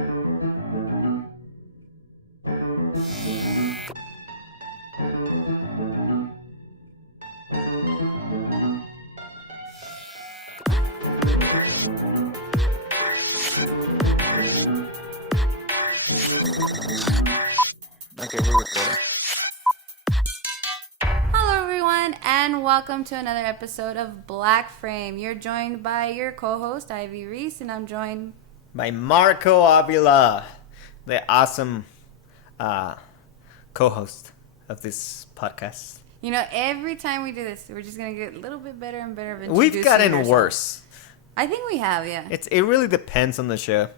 Okay, we're recording. Hello, everyone, and welcome to another episode of BLACKFRAME. You're joined by your co-host, Ivy Reese, and I'm joined By Marco Avila, the awesome co-host of this podcast. You know, every time we do this, we're just going to get a little bit better and better. We've gotten worse. I think we have, yeah. It really depends on the show.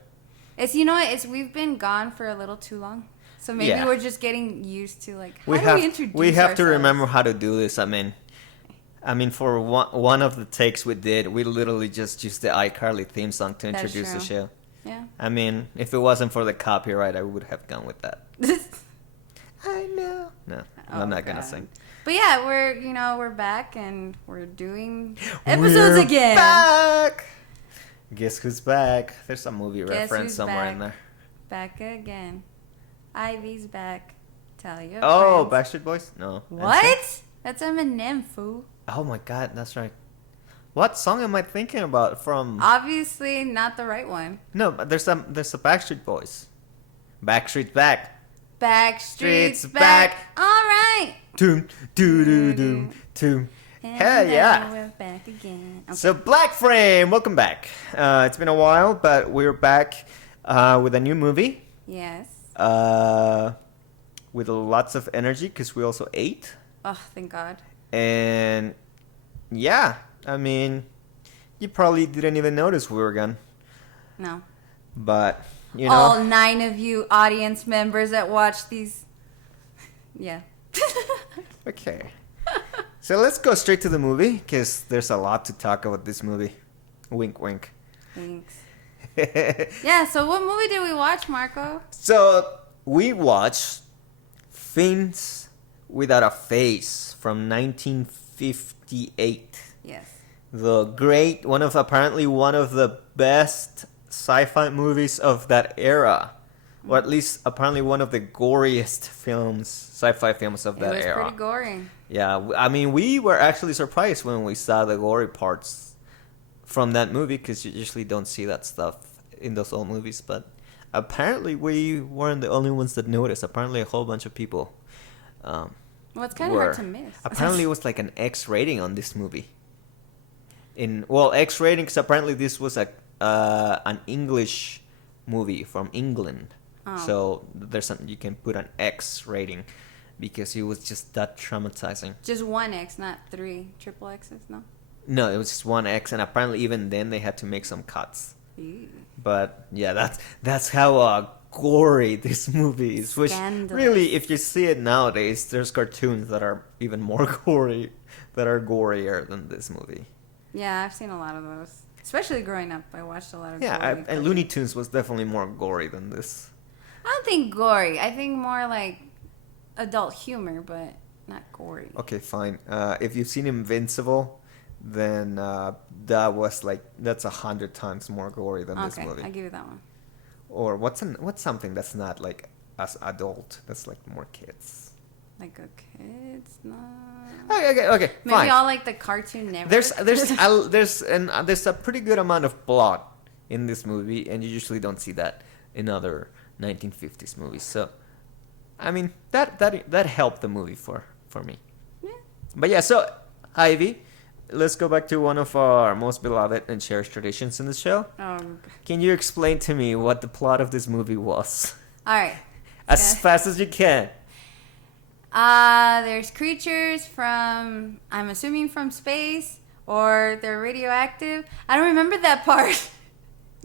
We've been gone for a little too long. So maybe we're just getting used to, like, how do we introduce We have ourselves? to remember how to do this. I mean, for one of the takes we did, we literally just used the iCarly theme song to introduce the show. Yeah. I mean, if it wasn't for the copyright, I would have gone with that. I know. No, I'm not going to sing. But yeah, we're back and we're doing episodes again. Back! Guess who's back? There's a movie reference somewhere in there. Back again. Ivy's back. Tell your Oh, friends. Backstreet Boys? No. What? That's Eminem, fool. Oh my god, that's right. What song am I thinking about from? Obviously not the right one. No, but there's a Backstreet Boys. Backstreet's back. Backstreet's back. All right. Doom, doo doo doo, doom. Hell yeah. We're back again. Okay. So BLACKFRAME, welcome back. It's been a while, but we're back with a new movie. Yes. With lots of energy because we also ate. Oh, thank God. And yeah, I mean, you probably didn't even notice we were gone. No. But, you know. All 9 of you audience members that watch these. Yeah. Okay. So let's go straight to the movie because there's a lot to talk about this movie. Wink, wink. Thanks. Yeah, so what movie did we watch, Marco? So we watched Fiends Without a Face from 1958. Yes. Apparently one of the best sci-fi movies of that era. Or at least apparently one of the goriest sci-fi films of that era. It was pretty gory. Yeah, I mean, we were actually surprised when we saw the gory parts from that movie because you usually don't see that stuff in those old movies. But apparently we weren't the only ones that noticed. Apparently a whole bunch of people Well, it's kind of hard to miss. Apparently it was like an X rating on this movie. X rating because apparently this was an English movie from England. Oh. So you can put an X rating because it was just that traumatizing. Just one X, not 3 triple X's, no? No, it was just one X, and apparently even then they had to make some cuts. Ew. But yeah, that's how gory this movie is. Which really, if you see it nowadays, there's cartoons that are even more gory, that are gorier than this movie. Yeah, I've seen a lot of those. Especially growing up, I watched a lot of gory. And Looney Tunes was definitely more gory than this. I don't think gory. I think more like adult humor, but not gory. Okay, fine. If you've seen Invincible, then that's 100 times more gory than this movie. Okay, I'll give you that one. Or what's something that's not like as adult, that's like more kids? Like a kid's not. Okay, Maybe fine. all like the Cartoon Network. There's a pretty good amount of plot in this movie, and you usually don't see that in other 1950s movies. So, I mean that helped the movie for me. Yeah. But yeah, so Ivy, let's go back to one of our most beloved and cherished traditions in the show. Can you explain to me what the plot of this movie was? All right. As fast as you can. There's creatures I'm assuming from space, or they're radioactive. I don't remember that part.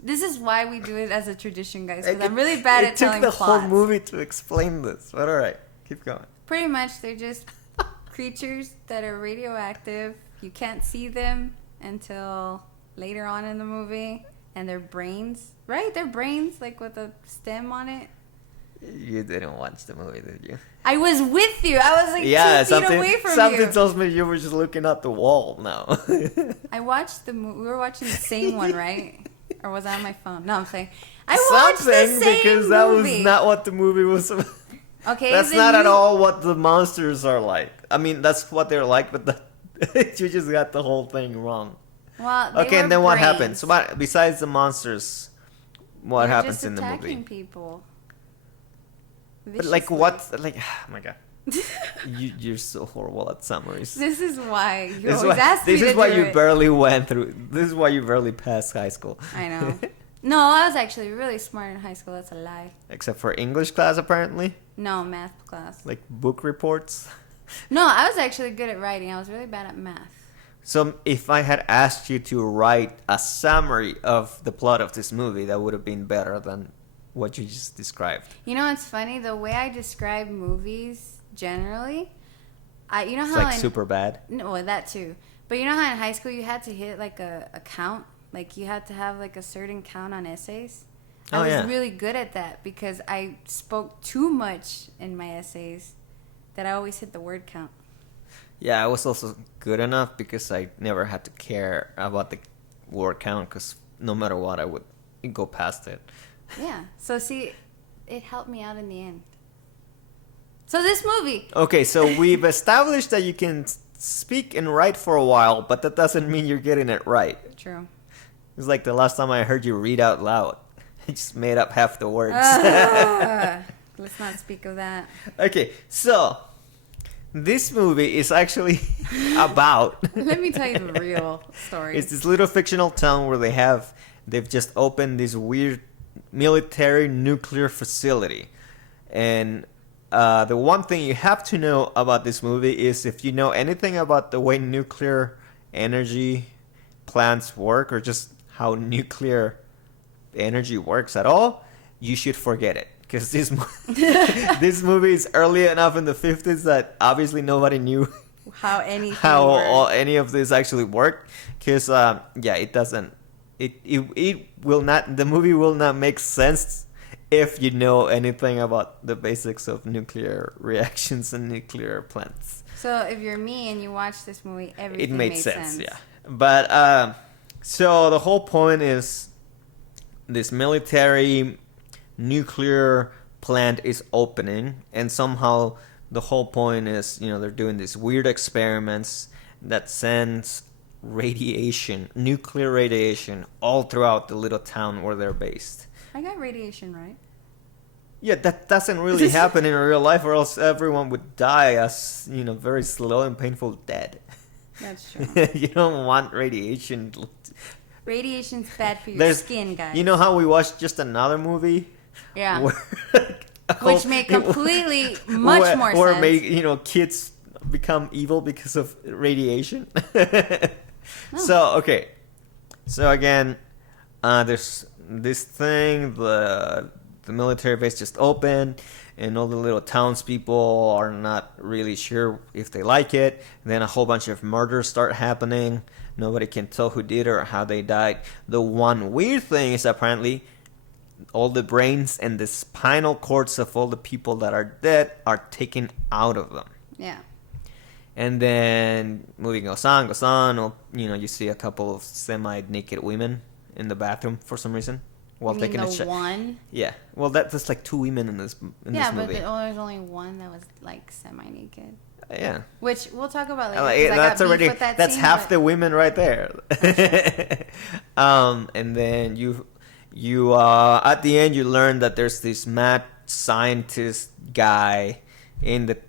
This is why we do it as a tradition, guys, because I'm really bad at telling plots. It took the whole movie to explain this, but all right, keep going. Pretty much, they're just creatures that are radioactive. You can't see them until later on in the movie, and their brains, right? Their brains, like with a stem on it. You didn't watch the movie, did you? I was with you. I was like 2 feet away from you. Something tells me you were just looking at the wall now. I watched the movie. We were watching the same one, right? Or was I on my phone? No, I'm saying I watched the Something, same because that was movie. not what the movie was about. Okay, That's then not at you- all what the monsters are like. I mean, that's what they're like, but you just got the whole thing wrong. Well, they Okay, were and then what brains. happens? So what, besides the monsters, what They're happens just in the movie? attacking people. But like Viciously. what? Like, oh my god, you're so horrible at summaries. This is why you This is always why, ask me this to is why do you it. barely went through. This is why you barely passed high school. I know. No, I was actually really smart in high school. That's a lie. Except for English class, apparently. No, math class. Like book reports. No, I was actually good at writing. I was really bad at math. So if I had asked you to write a summary of the plot of this movie, that would have been better than what you just described. You know what's funny? The way I describe movies generally, you know It's how like super bad. no, well, that too. But you know how in high school you had to hit like a count, like you had to have like a certain count on essays. I Oh, was yeah. really good at that because I spoke too much in my essays that I always hit the word count. Yeah, I was also good enough because I never had to care about the word count because no matter what, I would go past it. Yeah. So see, it helped me out in the end. So this movie. Okay, so we've established that you can speak and write for a while, but that doesn't mean you're getting it right. True. It's like the last time I heard you read out loud. I just made up half the words. Let's not speak of that. Okay, so this movie is actually about... Let me tell you the real story. It's this little fictional town where they've just opened this weird military nuclear facility. And the one thing you have to know about this movie is if you know anything about the way nuclear energy plants work or just how nuclear energy works at all, you should forget it. Because this movie is early enough in the 50s that obviously nobody knew how anything how works. any of this actually worked. Because, yeah, it doesn't... It will not... The movie will not make sense if you know anything about the basics of nuclear reactions and nuclear plants. So if you're me and you watch this movie, everything It made made sense, yeah. But, so the whole point is this military nuclear plant is opening, and somehow the whole point is, they're doing these weird experiments that sends radiation, nuclear radiation, all throughout the little town where they're based. I got radiation right. Yeah, that doesn't really happen in real life, or else everyone would die as, very slow and painful dead. That's true. You don't want radiation. Radiation's bad for your There's- skin, guys. You know how we watched just another movie? Yeah. Which Which made completely much more Or sense. make, kids become evil because of radiation. So, okay. So, again, there's this thing, the military base just opened, and all the little townspeople are not really sure if they like it. And then a whole bunch of murders start happening. Nobody can tell who did it or how they died. The one weird thing is apparently all the brains and the spinal cords of all the people that are dead are taken out of them. Yeah. And then movie goes on. Or, you see a couple of semi-naked women in the bathroom for some reason while You mean taking a the shower. one? Yeah, well, that's like two women in this Yeah, but movie. there's only one that was like semi-naked. Yeah, Which we'll talk about later. Like, 'cause I got that's beef already with that that's scene, half but- the women right there. And then you at the end you learn that there's this mad scientist guy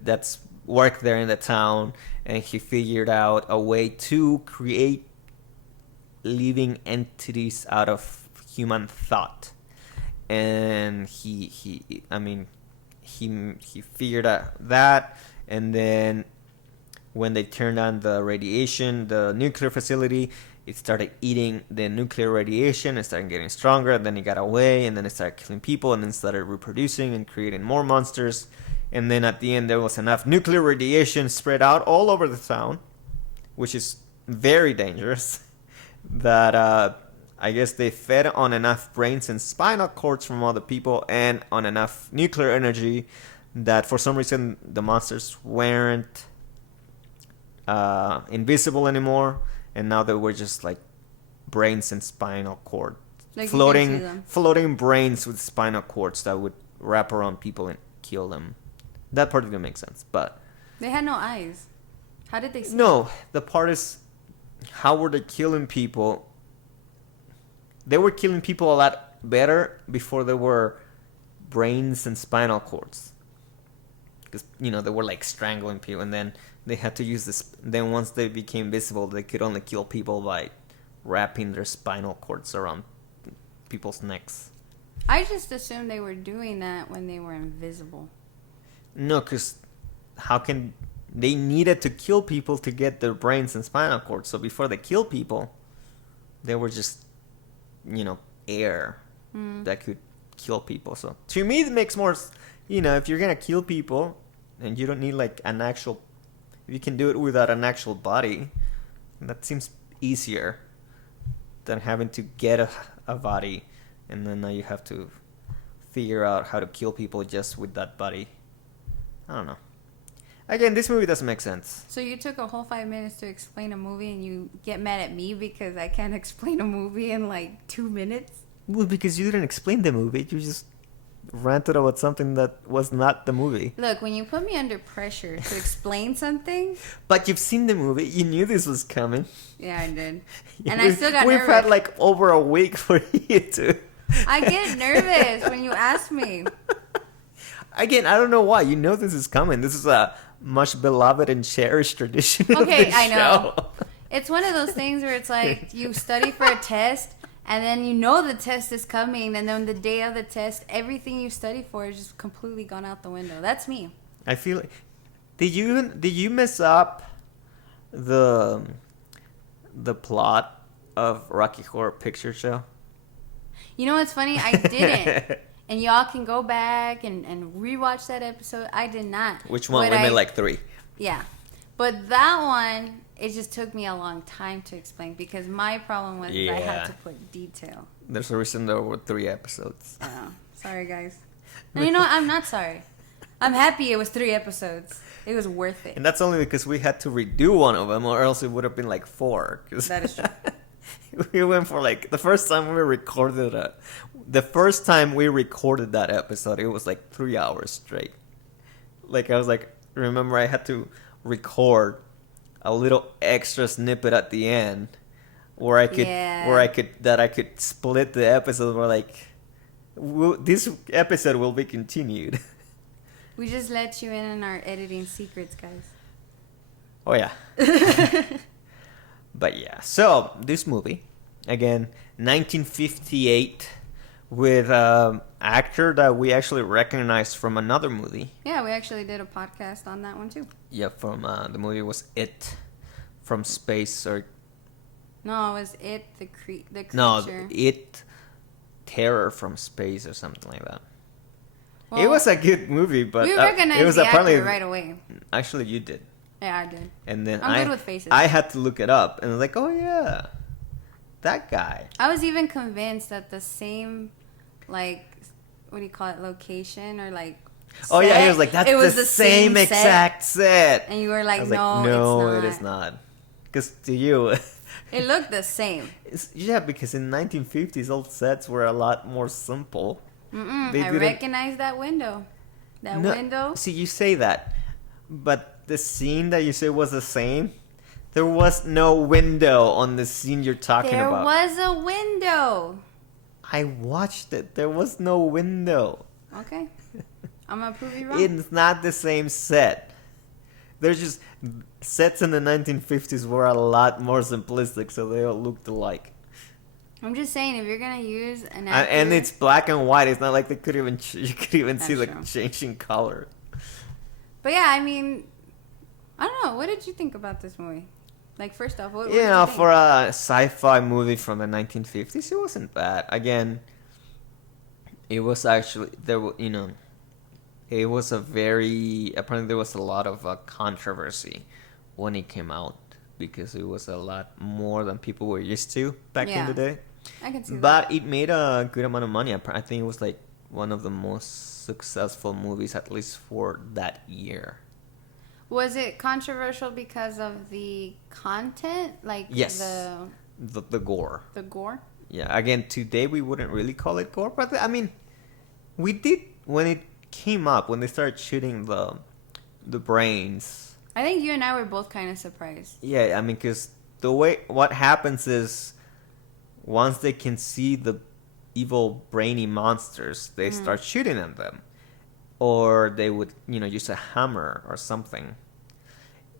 that's worked there in the town, and he figured out a way to create living entities out of human thought. And he figured out that, and then when they turned on the radiation, the nuclear facility, it started eating the nuclear radiation. It started getting stronger, and then it got away, and then it started killing people, and then started reproducing and creating more monsters. And then at the end, there was enough nuclear radiation spread out all over the town, which is very dangerous, that I guess they fed on enough brains and spinal cords from other people and on enough nuclear energy that for some reason the monsters weren't invisible anymore, and now they were just like brains and spinal cord Like you can see them. floating brains with spinal cords that would wrap around people and kill them. That part didn't make sense, but They had no eyes. How did they see? no, the part is, how were they killing people? They were killing people a lot better before there were brains and spinal cords. Because, you know, they were like strangling people, and then they had to use this. Then once they became visible, they could only kill people by wrapping their spinal cords around people's necks. I just assumed they were doing that when they were invisible. No, because how can they needed to kill people to get their brains and spinal cords? So before they kill people, they were just, you know, air that could kill people. So to me, it makes more, you know, if you're gonna kill people and you don't need like an actual, if you can do it without an actual body, that seems easier than having to get a body and then now you have to figure out how to kill people just with that body. I don't know. Again, this movie doesn't make sense. So you took a whole 5 minutes to explain a movie and you get mad at me because I can't explain a movie in like 2 minutes? Well, because you didn't explain the movie. You just ranted about something that was not the movie. Look, when you put me under pressure to explain something... But you've seen the movie. You knew this was coming. Yeah, I did. And I still got We've nervous. had like over a week for you to... I get nervous when you ask me. Again, I don't know why. You know this is coming. This is a much beloved and cherished tradition of Okay, this I know. show. It's one of those things where it's like you study for a test and then you know the test is coming and then the day of the test, everything you study for is just completely gone out the window. That's me. I feel like... Did you mess up the plot of Rocky Horror Picture Show? You know what's funny? I didn't. And y'all can go back and rewatch that episode. I did not. Which one? But We made like 3. Yeah. But that one, it just took me a long time to explain because my problem was I had to put detail. There's a reason there were 3 episodes. Oh, sorry, guys. And you know what? I'm not sorry. I'm happy it was 3 episodes. It was worth it. And that's only because we had to redo one of them, or else it would have been like 4. That is true. We went for like the first time we recorded that episode, it was like 3 hours straight. Like I was like, remember I had to record a little extra snippet at the end where I could split the episode where like this episode will be continued. We just let you in on our editing secrets, guys. Oh yeah. But yeah, so this movie, again, 1958, with an actor that we actually recognized from another movie. Yeah, we actually did a podcast on that one too. Yeah, from the movie was It from Space, or no, it was It the creature. no, It Terror from Space or something like that. Well, it was a good movie, but we recognized it was the apparently actor right away. Actually, you did. Yeah, I did. And then I'm good with faces. I had to look it up, and I was like, oh yeah, that guy. I was even convinced that the same, like, what do you call it, location or like. Oh set, yeah, he was like, that's the same exact set. And you were like, no, no, it is not. Because to you, it looked the same. Yeah, because in 1950s, old sets were a lot more simple. I recognize that window. That window. See, you say that, but the scene that you say was the same, there was no window on the scene you're talking about. There was a window. I watched it. There was no window. Okay. I'm going to prove you wrong. It's not the same set. There's just sets in the 1950s were a lot more simplistic, so they all looked alike. I'm just saying, if you're gonna use an actor, and it's black and white. It's not like they could even you could even see true. like changing color. But yeah, I mean, I don't know. What did you think about this movie? Like, first off, what did you think? For a sci-fi movie from the 1950s, it wasn't bad. Again, it was actually it was apparently there was a lot of controversy when it came out because it was a lot more than people were used to back in the day. I can see that. But it made a good amount of money. I think it was like one of the most successful movies, at least for that year. Was it controversial because of the content? Like yes. The gore. The gore? yeah, again, today we wouldn't really call it gore, but I mean, we did when it came up, when they started shooting the brains. I think you and I were both kind of surprised. Yeah, I mean, because the way what happens is once they can see the evil brainy monsters, they start shooting at them, or they would use a hammer or something.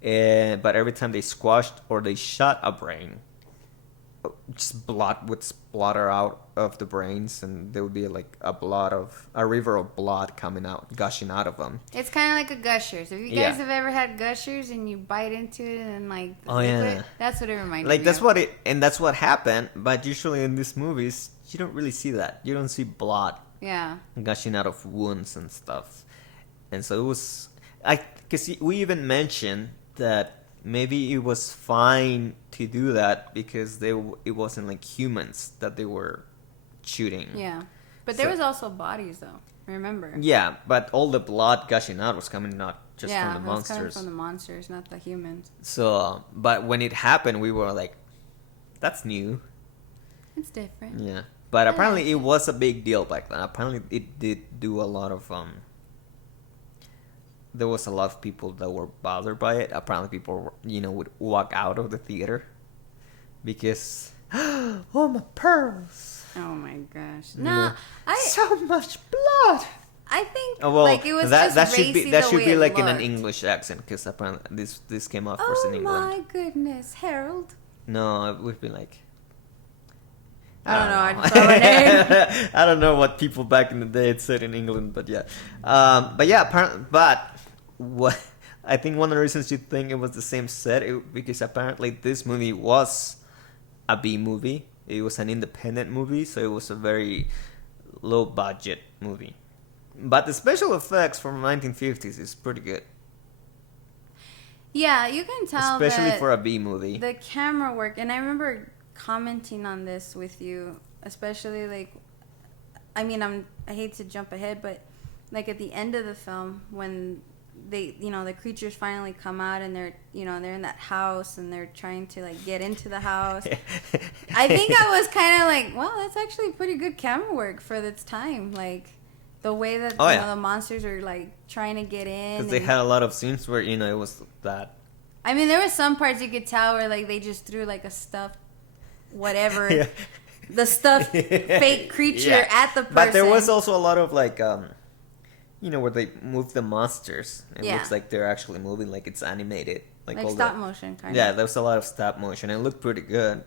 But every time they squashed or they shot a brain, just blood would splatter out of the brains, and there would be like a river of blood coming out, gushing out of them. It's kind of like a gushers. If you guys have ever had gushers and you bite into it and like the liquid, that's what it reminds me. Like that's what happened. But usually in these movies, you don't really see that. You don't see blood. Yeah. Gushing out of wounds and stuff, and so it was. Because we even mentioned that maybe it was fine to do that because it wasn't like humans that they were shooting. Yeah, but there was also bodies though. Remember? Yeah, but all the blood gushing out was coming not just from the monsters. Yeah, it was coming from the monsters, not the humans. So, but when it happened, we were like, "That's new." It's different. Yeah, but apparently it was a big deal back then. Apparently it did do a lot of There was a lot of people that were bothered by it. Apparently, people, would walk out of the theater because, oh, my pearls! Oh my gosh! No, so much blood. I think like it was that just should be racy that the should way be it like in an looked. English accent because apparently this came off first in Oh England. my goodness, Harold! No, we've been like. I don't know. I just saw her name. I don't know what people back in the day had said in England, but yeah, apparently, what I think one of the reasons you think it was the same set because apparently this movie was a B movie. It was an independent movie, so it was a very low budget movie. But the special effects from the 1950s is pretty good. Yeah, you can tell, especially that for a B movie. The camera work, and I remember commenting on this with you, especially like, I mean, I hate to jump ahead, but like at the end of the film when they, the creatures finally come out and they're in that house and they're trying to like get into the house. I think I was kind of like, wow, that's actually pretty good camera work for its time. Like the way that the monsters are like trying to get in. Because they had a lot of scenes where it was that. I mean, there were some parts you could tell where like they just threw like a stuffed whatever, the stuffed fake creature at the person. But there was also a lot of like where they move the monsters. It looks like they're actually moving, like it's animated. Like all stop motion kind of. Yeah, there was a lot of stop motion. It looked pretty good.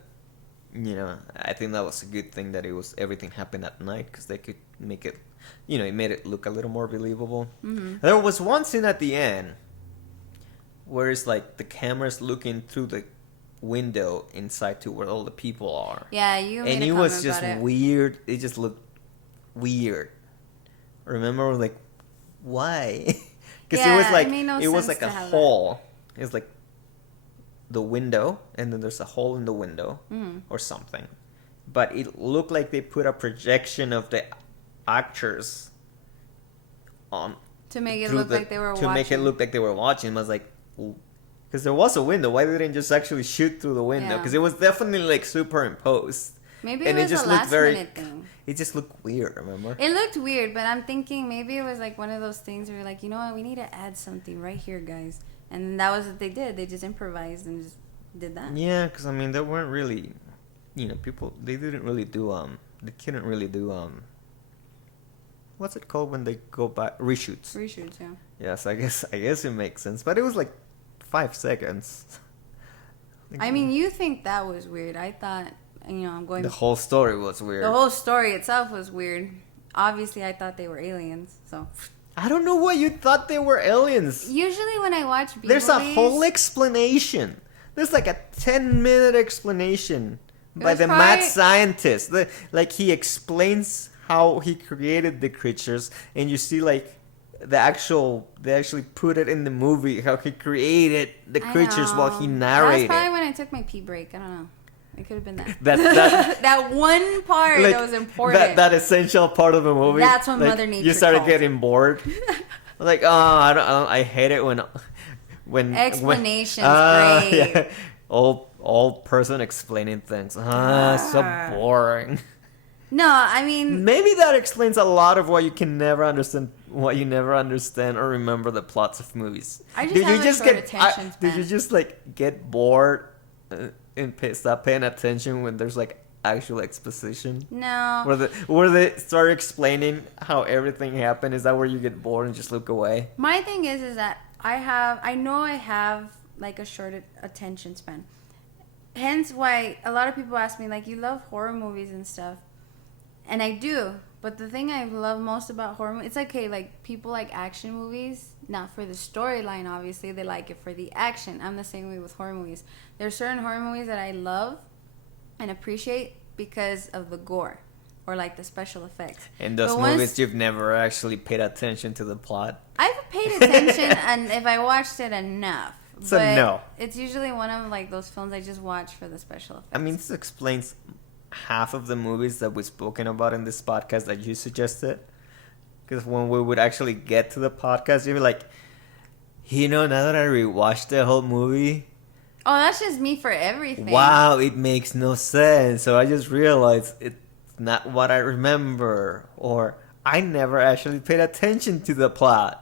I think that was a good thing that everything happened at night because they could make it, it made it look a little more believable. Mm-hmm. There was one scene at the end where it's like the camera's looking through the window inside to where all the people are. Yeah, you made and a it comment was just about it. weird. It just looked weird. Remember, like, why? Because it was like it was like a hole. It was like the window, and then there's a hole in the window or something. But it looked like they put a projection of the actors on to make it look like they were watching. To make it look like they were watching. I was like, because there was a window. Why didn't they just actually shoot through the window? Because it was definitely like superimposed. Maybe it was a last minute thing. It just looked weird, remember? It looked weird, but I'm thinking maybe it was like one of those things where you're like, you know what, we need to add something right here, guys. And that was what they did. They just improvised and just did that. Yeah, because I mean, they weren't really, people, they didn't really do, they couldn't really do, what's it called when they go back? Reshoots. Reshoots, yeah. Yes, I guess it makes sense. But it was like 5 seconds. I mean, you think that was weird. I thought, I'm going... The whole story was weird. The whole story itself was weird. Obviously, I thought they were aliens, so... I don't know why you thought they were aliens. Usually when I watch B-movies... There's a whole explanation. There's like a 10-minute explanation by the mad scientist. Like, he explains how he created the creatures, and you see, like, they actually put it in the movie, how he created the creatures while he narrated. That's probably when I took my pee break. I don't know. It could have been that. That one part that was important. That essential part of the movie. That's when Mother Nature you started called. Getting bored. Like, I hate it when explanations. Great. Yeah. All old person explaining things. So boring. No, I mean, Maybe that explains a lot of why you can never understand or remember the plots of movies. I just have a short attention span. Did you just like get bored and stop paying attention when there's like actual exposition? no. Where they start explaining how everything happened? Is that where you get bored and just look away? My thing is that I know I have like a short attention span. Hence why a lot of people ask me like, you love horror movies and stuff. And I do, but the thing I love most about horror movies, it's okay, like people like action movies, not for the storyline, obviously, they like it for the action. I'm the same way with horror movies. There are certain horror movies that I love and appreciate because of the gore or like the special effects. In those movies, you've never actually paid attention to the plot? I've paid attention and if I watched it enough. So but no. It's usually one of like those films I just watch for the special effects. I mean, this explains half of the movies that we've spoken about in this podcast that you suggested. Because when we would actually get to the podcast, you'd be like, now that I rewatched the whole movie, oh, that's just me for everything. wow, it makes no sense. So I just realized it's not what I remember. Or I never actually paid attention to the plot.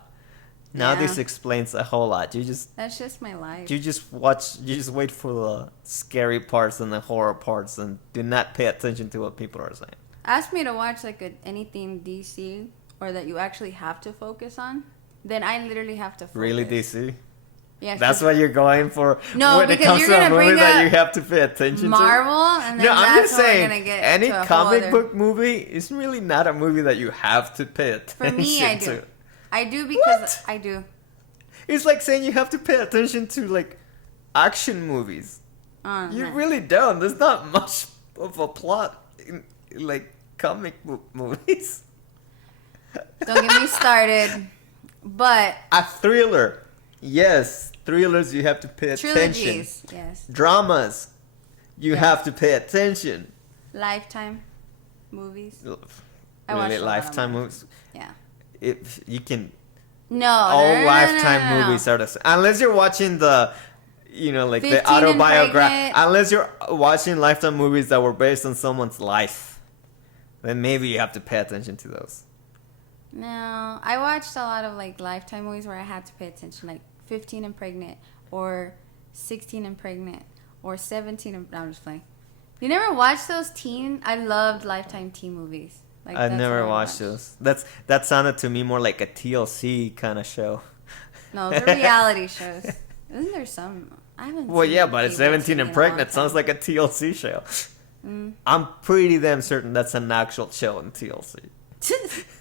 Now Yeah. this explains a whole lot. That's just my life. You just wait for the scary parts and the horror parts and do not pay attention to what people are saying. Ask me to watch like anything DC or that you actually have to focus on, then I literally have to focus. Really, DC? Yeah. That's what you're going for No, when it because comes you're to a gonna movie bring that up you have to pay attention Marvel, to? and then No, I'm that's just when saying, we're gonna get any to a whole comic other- book movie is really not a movie that you have to pay attention For me, I to. do. I do because What? I do. It's like saying you have to pay attention to, like, action movies. You No. really don't. There's not much of a plot in like, comic book movies. Don't get me started. But A thriller. Yes, thrillers you have to pay attention. trilogies, yes. Dramas, you Yeah. have to pay attention. Lifetime movies. I Really, watched a lot of Lifetime them. movies. Yeah. If you can, No. all no, no, no, Lifetime no, no. movies are the same. Unless you're watching the, like the 15 and autobiography. Pregnant. Unless you're watching Lifetime movies that were based on someone's life, then maybe you have to pay attention to those. No, I watched a lot of like Lifetime movies where I had to pay attention, like 15 and Pregnant, or 16 and Pregnant, or 17 and... No, I'm just playing. You never watched those teen? I loved Lifetime teen movies. Like, I've that's never what I watched those. That sounded to me more like a TLC kind of show. No, they're reality shows. Isn't there some... I haven't Well, seen yeah, but it's cable 17 TV and in a Pregnant. long Sounds time. like a TLC show. Mm. I'm pretty damn certain that's an actual show on TLC.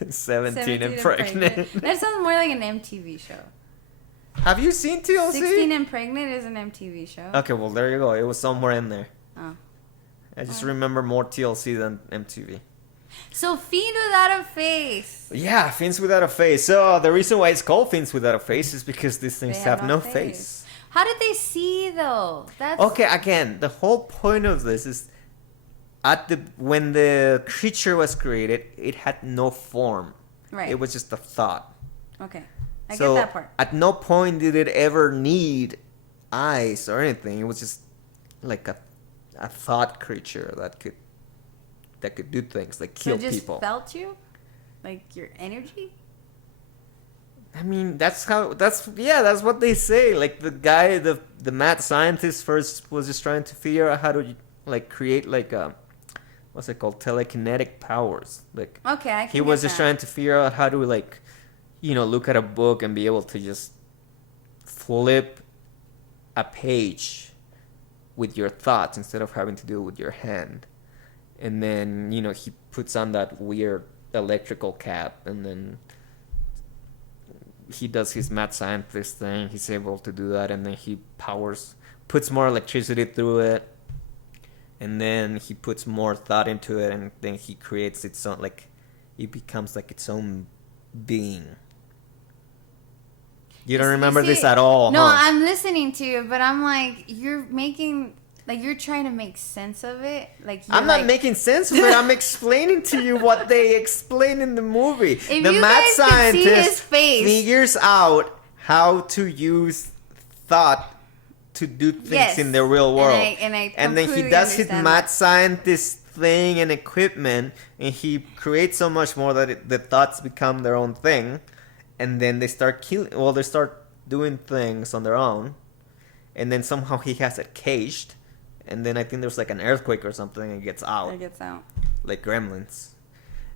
17 and Pregnant. That sounds more like an MTV show. Have you seen TLC? 16 and Pregnant is an MTV show. Okay, well, there you go. It was somewhere in there. Oh. I just remember more TLC than MTV. So, Fiend Without a Face. Yeah, Fiends Without a Face. So, the reason why it's called Fiends Without a Face is because these things They have no face. How did they see, though? That's... Okay, again, the whole point of this is when the creature was created, it had no form. Right. It was just a thought. Okay. I So get that part. at no point did it ever need eyes or anything. It was just like a thought creature that could do things like kill So it just people. felt you? Like your energy? I mean, that's what they say. Like the guy, the mad scientist first was just trying to figure out how to like create like what's it called, telekinetic powers. Like Okay, I can he was get just that. trying to figure out how to like, look at a book and be able to just flip a page with your thoughts instead of having to do it with your hand. And then, he puts on that weird electrical cap and then he does his mad scientist thing. He's able to do that, and then he puts more electricity through it, and then he puts more thought into it, and then he creates its own, like, it becomes like its own being. You don't remember this at all, No, huh? I'm listening to you, but I'm like, you're trying to make sense of it. Like I'm not making sense of it. I'm explaining to you what they explain in the movie. If The you mad guys could see his scientist face. figures out how to use thought to do things Yes. in the real world. And then he does his mad scientist thing and equipment, and he creates so much more that the thoughts become their own thing, and then they start killing. Well, they start doing things on their own, and then somehow he has it caged, and then I think there's like an earthquake or something, and it gets out. It gets out. Like gremlins.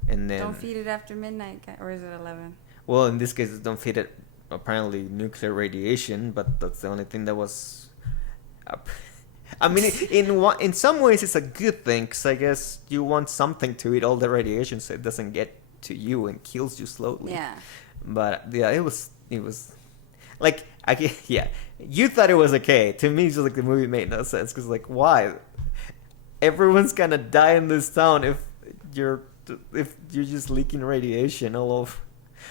And then Don't feed it after midnight, or is it 11? well, in this case, don't feed it apparently nuclear radiation, but that's the only thing that was. I mean, in some ways, it's a good thing because I guess you want something to eat all the radiation so it doesn't get to you and kills you slowly. Yeah. But yeah, it was like yeah, you thought it was okay. To me, it's just like the movie made no sense because like why? Everyone's gonna die in this town if you're just leaking radiation all over.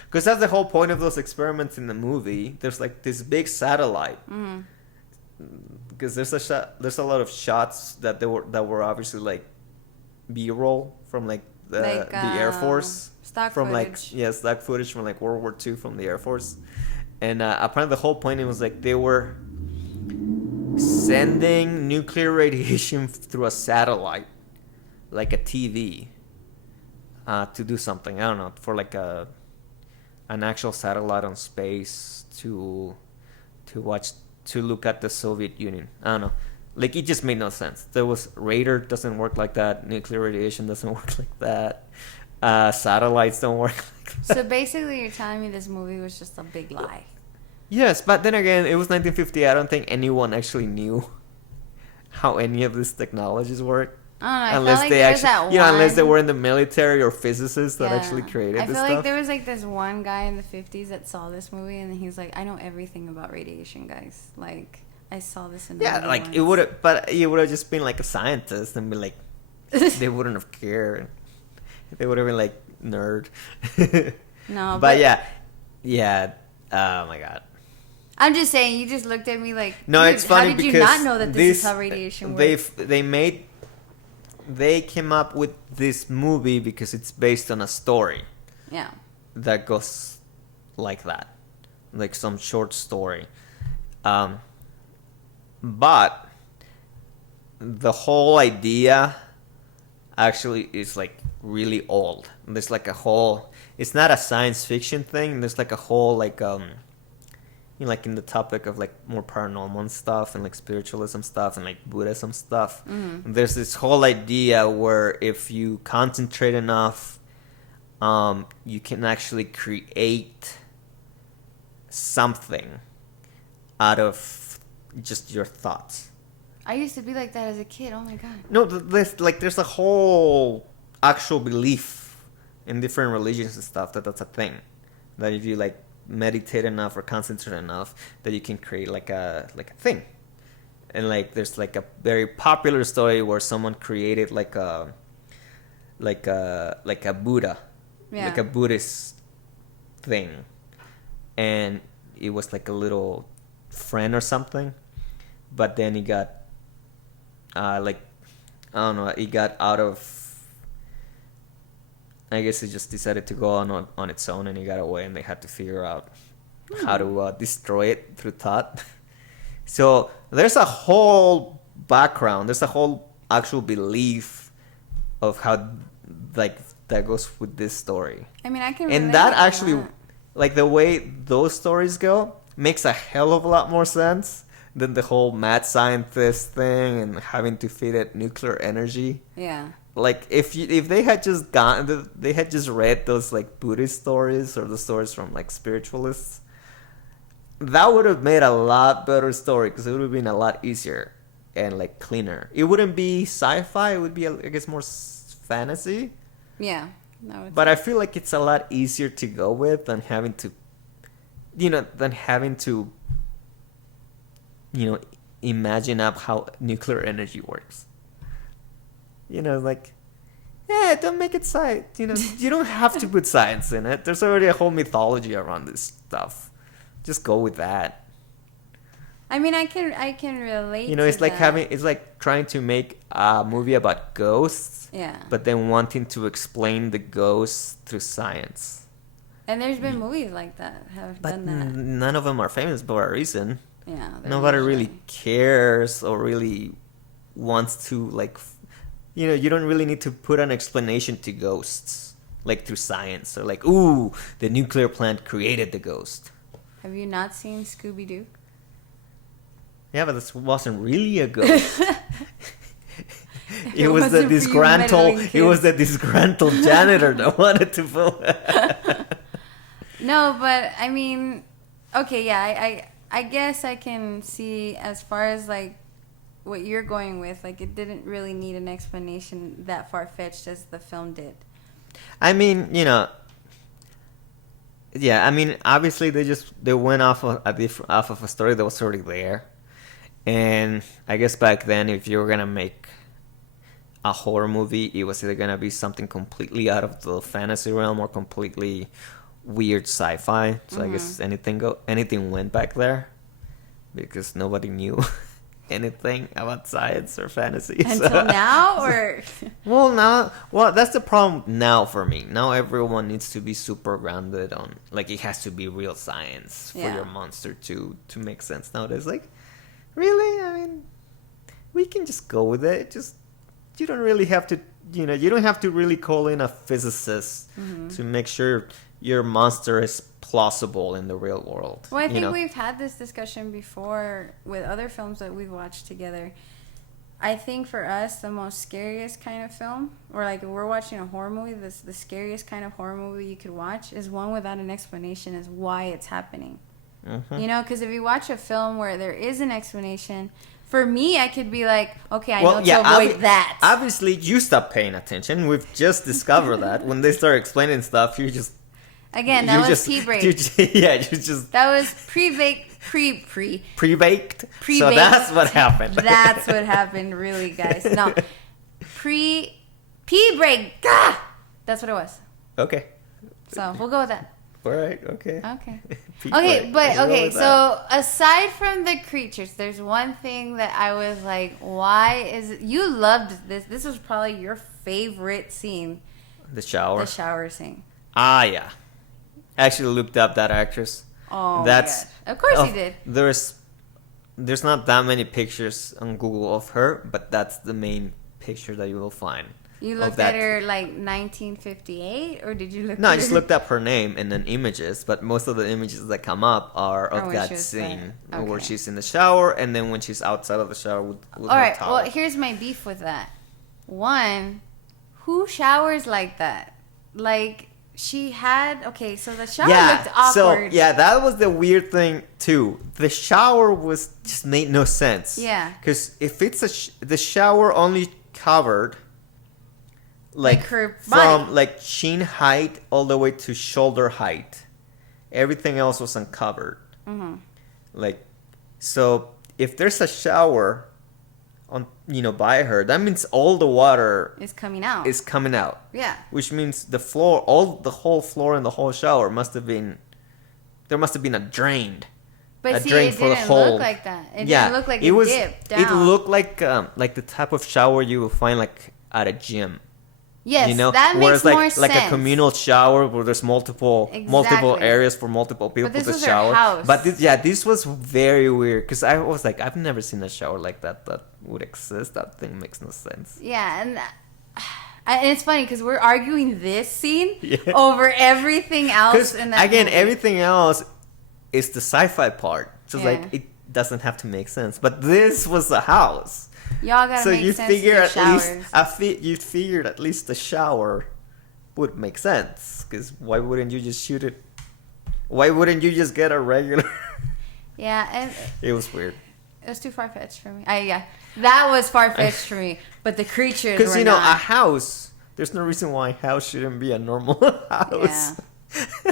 Because that's the whole point of those experiments in the movie. There's like this big satellite. Mm-hmm. Because there's a lot of shots that were obviously like B-roll from like the Air Force, stock from footage. like stock footage from like World War II from the Air Force, and apparently the whole point was like they were sending nuclear radiation through a satellite, like a TV, to do something. I don't know, for like an actual satellite on space to look at the Soviet Union. I don't know. Like, it just made no sense. There was radar doesn't work like that. Nuclear radiation doesn't work like that. Satellites don't work like that. So basically, you're telling me this movie was just a big lie. Yes, but then again, it was 1950. I don't think anyone actually knew how any of these technologies work. I don't know. Unless I felt like they there was actually, that one. unless they were in the military or physicists that Yeah. actually created I this feel stuff. like there was like this one guy in the 50s that saw this movie and he's like, I know everything about radiation, guys. Like, I saw this in the Yeah, movie like once. it would have, but it would have just been like a scientist and be like, they wouldn't have cared. They would have been like nerd. No, but yeah. Oh my god. I'm just saying, you just looked at me like, No, dude, it's funny how did because you not know that this is how radiation works? They came up with this movie because it's based on a story Yeah. that goes like that, like some short story. But the whole idea actually is like really old. There's like a whole. It's not a science fiction thing. There's like a whole like you know, like in the topic of like more paranormal and stuff and like spiritualism stuff and like Buddhism stuff. Mm-hmm. There's this whole idea where if you concentrate enough, you can actually create something out of just your thoughts. I used to be like that as a kid. Oh my god. No, there's a whole actual belief in different religions and stuff that's a thing. That if you like meditate enough or concentrate enough, that you can create like a thing. And like there's like a very popular story where someone created like a Buddha, Yeah. like a Buddhist thing, and it was like a little friend or something, but then he got like I don't know, it got out of. I guess it just decided to go on its own, and it got away, and they had to figure out how to destroy it through thought. So there's a whole background. There's a whole actual belief of how like that goes with this story. I mean, I can. And relate that to actually, that. like the way those stories go, makes a hell of a lot more sense than the whole mad scientist thing and having to feed it nuclear energy. Yeah. Like if they had just read those like Buddhist stories or the stories from like spiritualists, that would have made a lot better story because it would have been a lot easier and like cleaner. It wouldn't be sci-fi. It would be I guess more fantasy. Yeah. No, But I feel like it's a lot easier to go with than having to imagine up how nuclear energy works. Like, yeah, don't make it science. You don't have to put science in it. There's already a whole mythology around this stuff. Just go with that. I mean, I can relate. It's to like that. it's like trying to make a movie about ghosts. Yeah. But then wanting to explain the ghosts through science. And there's been movies like that have But done that. none of them are famous for a reason. Yeah. Nobody really cares or really wants to, like, you don't really need to put an explanation to ghosts, like through science, or like, ooh, the nuclear plant created the ghost. Have you not seen Scooby-Doo? Yeah, but this wasn't really a ghost. It was wasn't the for you meddling disgruntled. It was the disgruntled janitor that wanted to film. No, but I mean, okay, yeah, I guess I can see as far as like what you're going with. Like, it didn't really need an explanation that far fetched as the film did. I mean, yeah. I mean, obviously they went off of a story that was already there, and I guess back then, if you were gonna make a horror movie, it was either gonna be something completely out of the fantasy realm or completely weird sci-fi. So I guess anything went back there because nobody knew anything about science or fantasy Until now, or well, that's the problem now for me. Now everyone needs to be super grounded on, like, it has to be real science for your monster to make sense nowadays. Like, really? I mean, we can just go with it. Just, you don't really have to, you don't have to really call in a physicist to make sure your monster is plausible in the real world. Well, I think we've had this discussion before with other films that we've watched together. I think for us, the most scariest kind of film, or like if we're watching a horror movie, the scariest kind of horror movie you could watch is one without an explanation as why it's happening. Because if you watch a film where there is an explanation, for me, I could be like, okay, I know to avoid that. Obviously, you stop paying attention. We've just discovered that. When they start explaining stuff, you just... Again, that was tea-break. That was pre-baked. Pre-baked? So that's what happened. That's what happened, really, guys. No. Pre-break. Ah! That's what it was. Okay. So, we'll go with that. All right, okay. Okay, so aside from the creatures, there's one thing that I was like, why is it... You loved this. This was probably your favorite scene. The shower? The shower scene. Ah, yeah. I actually looked up that actress. Oh, that's... Of course you did. There's not that many pictures on Google of her, but that's the main picture that you will find. You looked at her like 1958, or did you look? No, I just looked up her name and then images, but most of the images that come up are of that scene where she's in the shower, and then when she's outside of the shower with All right, well, here's my beef with that. One, who showers like that? Like, she had... Okay, so the shower looked awkward. So, that was the weird thing, too. The shower just made no sense. Yeah. Because if it's the shower only covered... Like her from body. Like chin height all the way to shoulder height, everything else was uncovered. Like, so if there's a shower on by her, that means all the water is coming out. Yeah, which means the whole floor and the whole shower must have been a drain. But see, it didn't look like that. It didn't look like it dipped down. It looked like the type of shower you will find like at a gym. Yes, that makes more sense. Like a communal shower where there's multiple areas for multiple people to shower. Her house. But this was very weird because I was like, I've never seen a shower like that would exist. That thing makes no sense. Yeah, and it's funny because we're arguing this scene over everything else in that movie. Everything else is the sci-fi part. So it's like it doesn't have to make sense. But this was a house. Y'all gotta make sense to the showers. You figured at least the shower would make sense. Because why wouldn't you just shoot it? Why wouldn't you just get a regular? Yeah, and it was weird. It was too far-fetched for me. That was far-fetched for me. But the creatures were because a house. There's no reason why a house shouldn't be a normal house. Yeah.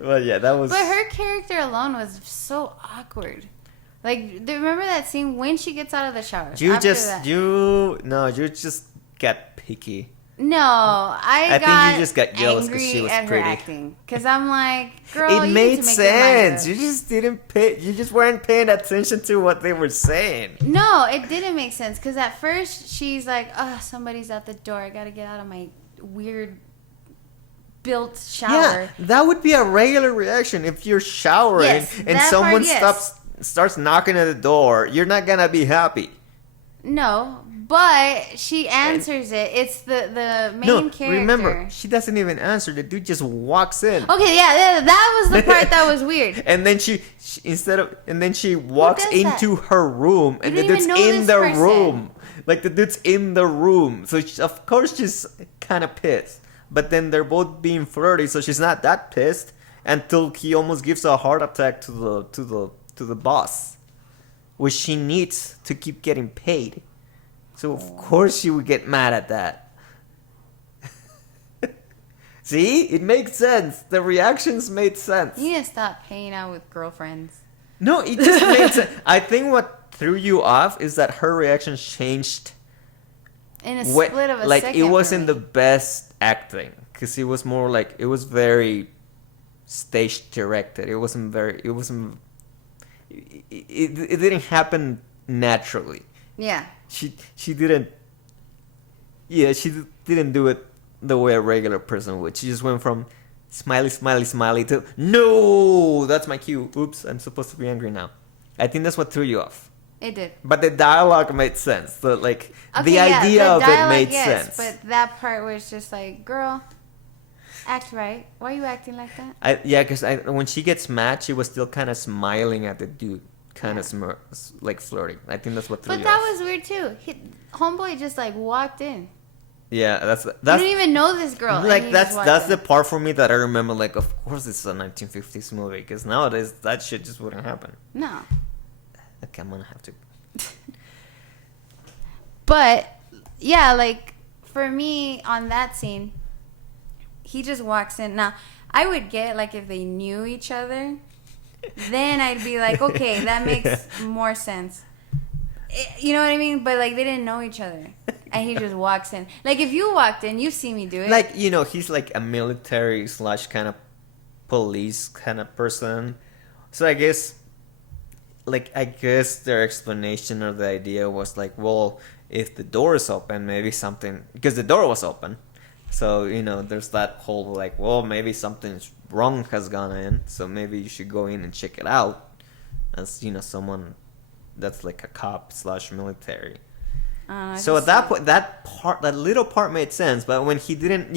Well, that was. But her character alone was so awkward. Like, remember that scene when she gets out of the shower? You just got picky. No, I think you just got jealous because she was at pretty. Her acting. Because I'm like, girl, it made sense. You just didn't pay. You just weren't paying attention to what they were saying. No, it didn't make sense. Because at first she's like, "Oh, somebody's at the door. I gotta get out of my weird built shower." Yeah, that would be a regular reaction if you're showering and someone stops. starts knocking at the door, you're not gonna be happy. No, but she answers it. It's the main character. Remember, she doesn't even answer. The dude just walks in. Okay, yeah, that was the part that was weird. And then she walks into her room, and the dude's in the room. Like, the dude's in the room, so of course she's kind of pissed. But then they're both being flirty, so she's not that pissed until he almost gives a heart attack to the boss, which she needs to keep getting paid. So of course she would get mad at that. See, it makes sense. The reactions made sense. You need to stop hanging out with girlfriends. No, it just made sense. I think what threw you off is that her reaction changed in a split of a like second. It wasn't the best acting, because it was more like, it was very stage directed. It didn't happen naturally. Yeah. She didn't do it the way a regular person would. She just went from smiley, smiley, smiley to, no, that's my cue. Oops, I'm supposed to be angry now. I think that's what threw you off. It did. But the dialogue made sense. The idea of it made sense. But that part was just like, girl, act right. Why are you acting like that? Because when she gets mad, she was still kind of smiling at the dude, kind of like flirting. I think that's what threw you off. But that was weird too. Homeboy just like walked in. Yeah, that's you don't even know this girl. Like, that's the part for me that I remember. Like, of course it's a 1950s movie, because nowadays that shit just wouldn't happen. No. Okay, I'm gonna have to. But yeah, like, for me on that scene, he just walks in. Now, I would get, like, if they knew each other, then I'd be like, okay, that makes more sense. You know what I mean? But, like, they didn't know each other. And he just walks in. Like, if you walked in, you see me do it. Like, he's like a military / kind of police kind of person. So I guess their explanation or the idea was like, well, if the door is open, maybe something... Because the door was open. So, there's that whole, like, well, maybe something wrong has gone in. So maybe you should go in and check it out. As, someone that's like a cop / military. So at that point, that little part made sense. But when he didn't,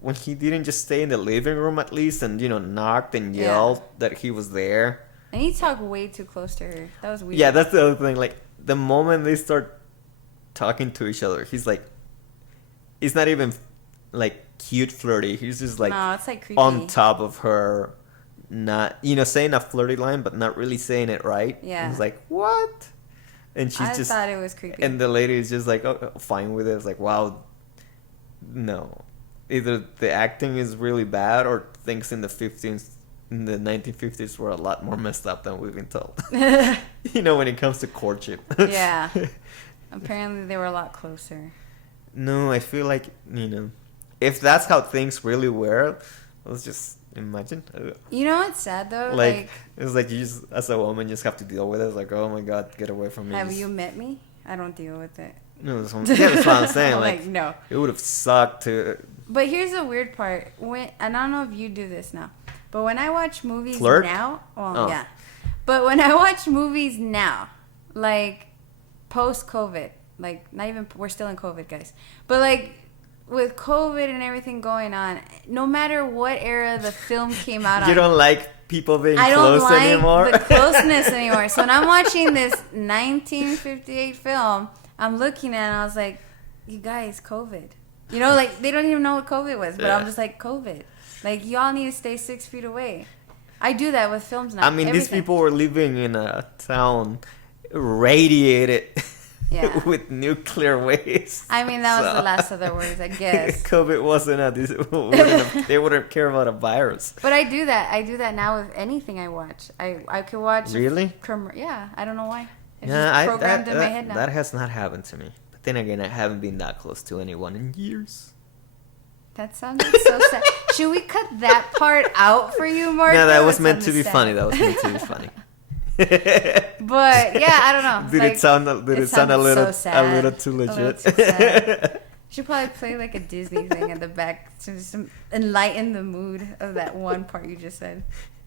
when he didn't just stay in the living room at least and, knocked and yelled that he was there. And he talked way too close to her. That was weird. Yeah, that's the other thing. Like, the moment they start talking to each other, he's like, he's not even like cute flirty. He's just like, no, it's like creepy. On top of her, not, saying a flirty line, but not really saying it right. Yeah. He's like, what? And I thought it was creepy. And the lady is just like, oh, fine with it. It's like, wow, no. Either the acting is really bad, or things in the 1950s were a lot more messed up than we've been told. When it comes to courtship. Yeah. Apparently they were a lot closer. No, I feel like, if that's how things really were, let's just imagine. You know what's sad though? Like, it's like you just, as a woman, just have to deal with it. It's like, oh my God, get away from me. Have you met me? I don't deal with it. No, that's what I'm saying. Like, no. It would have sucked to... But here's the weird part. And I don't know if you do this now, but when I watch movies Flirt? now... Well, yeah. But when I watch movies now, like, post-COVID, like, not even... We're still in COVID, guys. But, like... With COVID and everything going on, no matter what era the film came out You don't like people being close anymore? I don't like the closeness anymore. So when I'm watching this 1958 film, I'm looking at it and I was like, you guys, COVID. Like, they don't even know what COVID was, but I'm just like, COVID. Like, y'all need to stay 6 feet away. I do that with films now. I mean, these people were living in a town radiated... Yeah. With nuclear waste. I mean, that was the last of the words, I guess. COVID wasn't they wouldn't care about a virus. But I do that. I do that now with anything I watch. I could watch. Really? Yeah, I don't know why. It's just programmed in my head now. That has not happened to me. But then again, I haven't been that close to anyone in years. That sounded so sad. Should we cut that part out for you, Mark? No, that was meant to be funny. But yeah, I don't know. Did it sound a little too legit? Should probably play like a Disney thing at the back to just enlighten the mood of that one part you just said.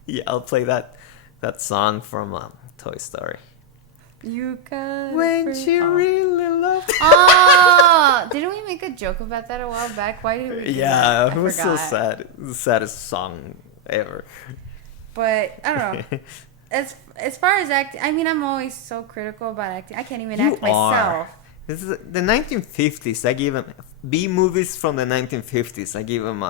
Yeah, I'll play that That song from Toy Story. You got When she really loved. Oh, didn't we make a joke about that a while back? Why did we do Yeah, that? it was so forgot. sad. It was the saddest song ever. But I don't know. As far as acting, I mean, I'm always so critical about acting. I can't even You act myself. This is the 1950s. I give them B movies from the 1950s. I give them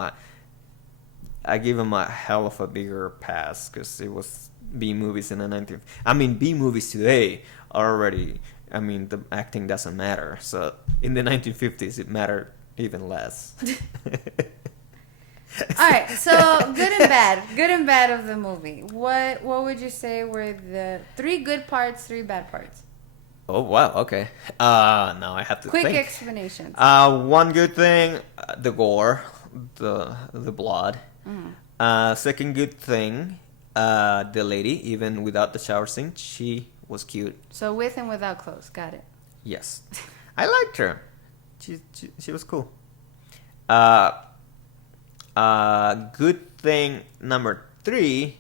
a hell of a bigger pass because it was B movies in the 19. I mean, B movies today are already. I mean, the acting doesn't matter. So in the 1950s, it mattered even less. All right, so good and bad of the movie. What would you say were the 3 good parts, 3 bad parts? Oh wow, okay. Now I have to Quick think. explanations. One good thing, the gore, the blood. Second good thing, the lady, even without the shower scene, she was cute. So with and without clothes, got it. Yes, I liked her. She was cool. Good thing number 3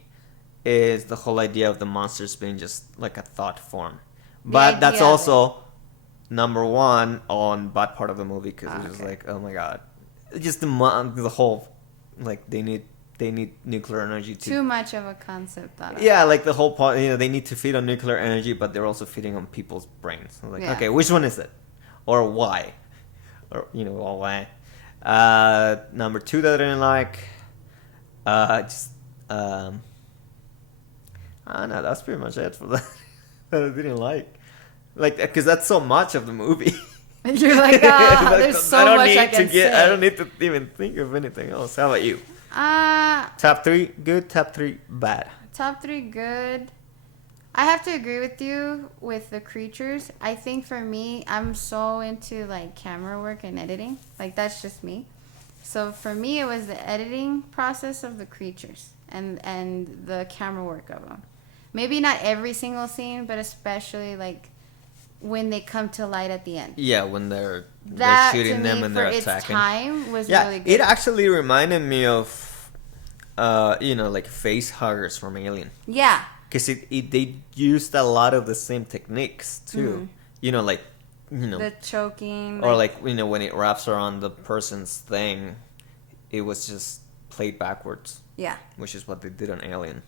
is the whole idea of the monsters being just like a thought form. But that's idea of also number 1 on bad part of the movie because it's just Okay. like, oh my god, just the whole, like they need nuclear energy to. Too much of a concept on it. Yeah, like the whole part, they need to feed on nuclear energy, but they're also feeding on people's brains. Like, Yeah. okay, which one is it, or why, or or why? Number 2 that I didn't like, I don't know. That's pretty much it for that. That I didn't like, because that's so much of the movie. You're like, there's so much I can say. I don't need to even think of anything else. How about you? Top 3 good, top 3 bad. Top 3 good. I have to agree with you with the creatures. I think for me, I'm so into like camera work and editing. Like that's just me. So for me, it was the editing process of the creatures and the camera work of them. Maybe not every single scene, but especially like when they come to light at the end. Yeah, when they're shooting to them me, and for they're its attacking. time was Yeah, really good. it actually reminded me of, like face huggers from Alien. Yeah. Because they used a lot of the same techniques too. The choking. or like when it wraps around the person's thing, it was just played backwards. Yeah. Which is what they did on Alien,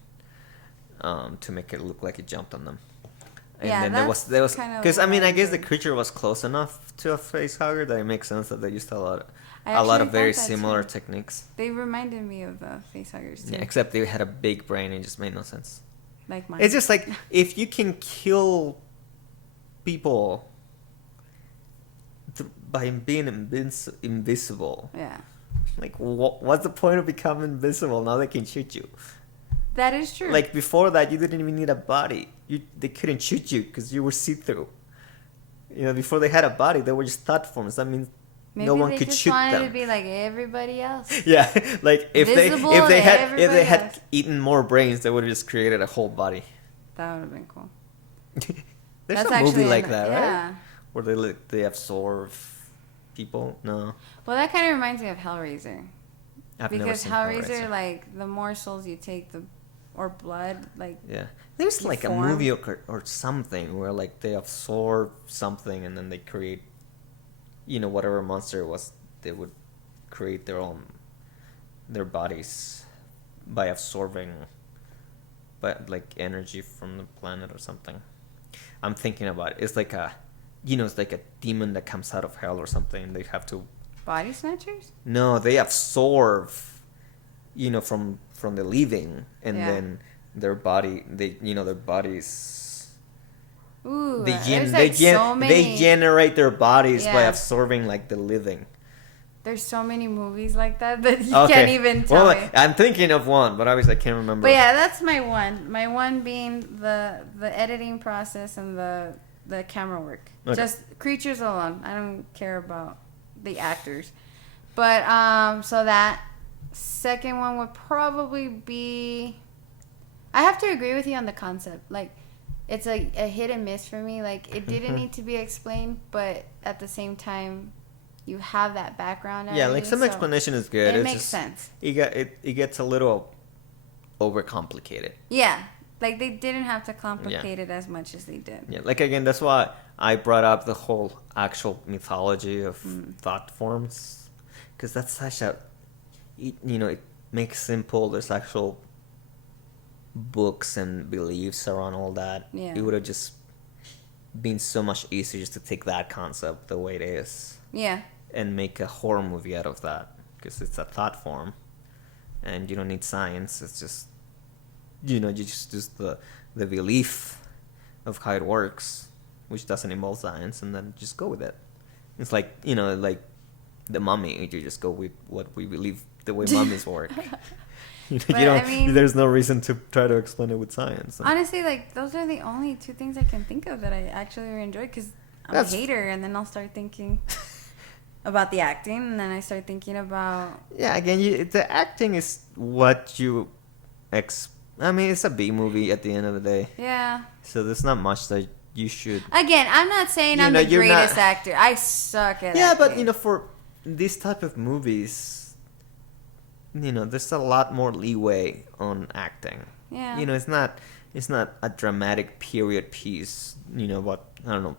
to make it look like it jumped on them. And Yeah, then that's there was kind of because I what mean I I guess the did. creature was close enough to a face hugger that it makes sense that they used a lot I of actually very thought that similar too. techniques. They reminded me of the facehuggers too. Yeah, except they had a big brain and it just made no sense. Like mine. It's just like if you can kill people by being invisible, Yeah. like what's the point of becoming invisible? Now they can shoot you. That is true. Like before that, you didn't even need a body. They couldn't shoot you because you were see-through. Before they had a body, they were just thought forms. That means Maybe no one they could just shoot wanted them. to be like everybody else. Yeah, like if Visible they to had everybody else. eaten more brains, they would have just created a whole body. That would have been cool. There's That's a movie actually like an- that, yeah. right? Where they absorb people. No, Well, that kind of reminds me of Hellraiser. I've never Because seen Hellraiser, like, the more souls you take, or blood, like, Yeah, there's like a form. movie or something where like they absorb something and then they create, whatever monster it was, they would create their bodies by absorbing, like energy from the planet or something. I'm thinking about it. It's like it's like a demon that comes out of hell or something. They have to. body snatchers? No, they absorb, from the living, and Yeah. then their bodies. Ooh, They there's like so many. they generate their bodies by Yeah. absorbing like the living. There's so many movies like that you can't even tell Well, me. I'm thinking of one, but obviously I can't remember. But yeah, that's my one. My one being the editing process and the camera work. Okay. Just creatures alone. I don't care about the actors. But so that second one would probably be. I have to agree with you on the concept. Like, it's a hit and miss for me. Like, it didn't need to be explained, but at the same time, you have that background. Yeah, already, like some so explanation is good. It It's makes just, sense. It gets a little overcomplicated. Yeah, Like, they didn't have to complicate it as much as they did. Yeah, like again, that's why I brought up the whole actual mythology of thought forms, because that's such a, it makes simple. There's actual books and beliefs around all that. Yeah. It would have just been so much easier just to take that concept the way it is. Yeah. And make a horror movie out of that, because it's a thought form, and you don't need science. It's just, you just the belief of how it works, which doesn't involve science, and then just go with it. It's like, like the mummy. You just go with what we believe the way mummies work. There's no reason to try to explain it with science. Honestly, like, those are the only two things I can think of that I actually really enjoy, because I'm a hater, and then I'll start thinking about the acting, and then I start thinking about... Yeah, again, the acting is what you... it's a B movie at the end of the day. Yeah. So there's not much that you should... Again, I'm not saying I'm the greatest actor. I suck at acting. Yeah, but, for this type of movies, there's a lot more leeway on acting. Yeah. It's not a dramatic period piece, what, I don't know,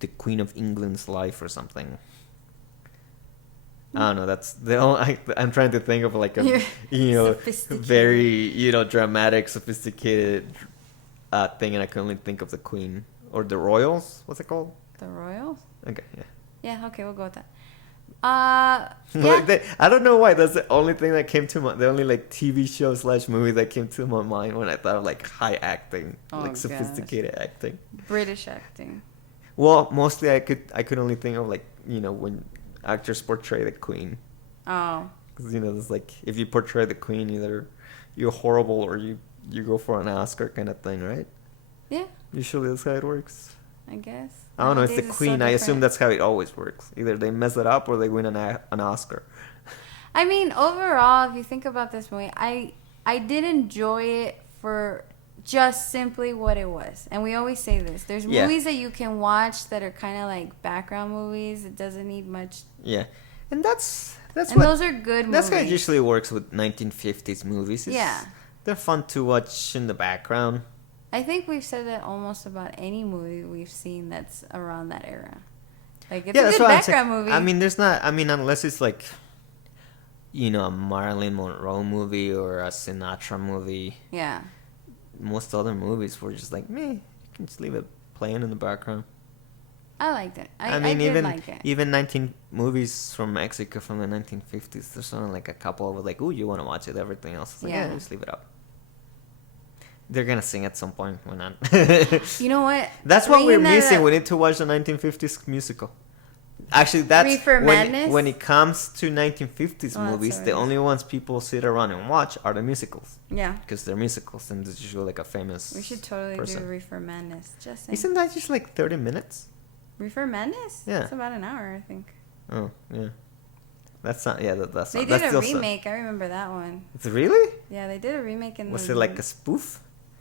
the Queen of England's life or something. I don't know. That's the only. I'm trying to think of like a, very dramatic, sophisticated thing, and I can only think of the Queen or the Royals. What's it called? The Royals. Okay. Yeah. Yeah. Okay, we'll go with that. Yeah. I don't know why. That's the only thing that came to my. The only like TV show / movie that came to my mind when I thought of like high acting, sophisticated acting. British acting. Well, mostly I could only think of like when actors portray the Queen. Oh. Because it's like if you portray the Queen, either you're horrible or you go for an Oscar kind of thing, right? Yeah. Usually that's how it works. I guess. I don't know. It's the Queen. I assume that's how it always works. Either they mess it up or they win an Oscar. I mean, overall, if you think about this movie, I did enjoy it for just simply what it was. And we always say this. There's movies that you can watch that are kind of like background movies. It doesn't need much. Yeah. And that's and what... those are good movies. That's how it usually works with 1950s movies. Yeah. They're fun to watch in the background. I think we've said that almost about any movie we've seen that's around that era. Like, it's a good background movie. I mean, there's not... I mean, unless it's like, a Marilyn Monroe movie or a Sinatra movie. Yeah. Most other movies were just like, meh, you can just leave it playing in the background. I liked it. I did like it. Even 19 movies from Mexico from the 1950s, there's only like a couple of like, ooh, you want to watch it. Everything else is like, yeah, just leave it up. They're going to sing at some point. Why not? You know what? That's what we're missing. We need to watch the 1950s musical. Actually, that's when it comes to 1950s movies, the only ones people sit around and watch are the musicals. Yeah. Because they're musicals and it's usually like a famous We should totally person. do Reefer Madness. Just saying. Isn't that just like 30 minutes? Reefer Madness? Yeah. It's about an hour, I think. Oh, yeah. That's not, yeah, that's They not. did a remake. I remember that one. It's really? Yeah, they did a remake. Was it like a spoof?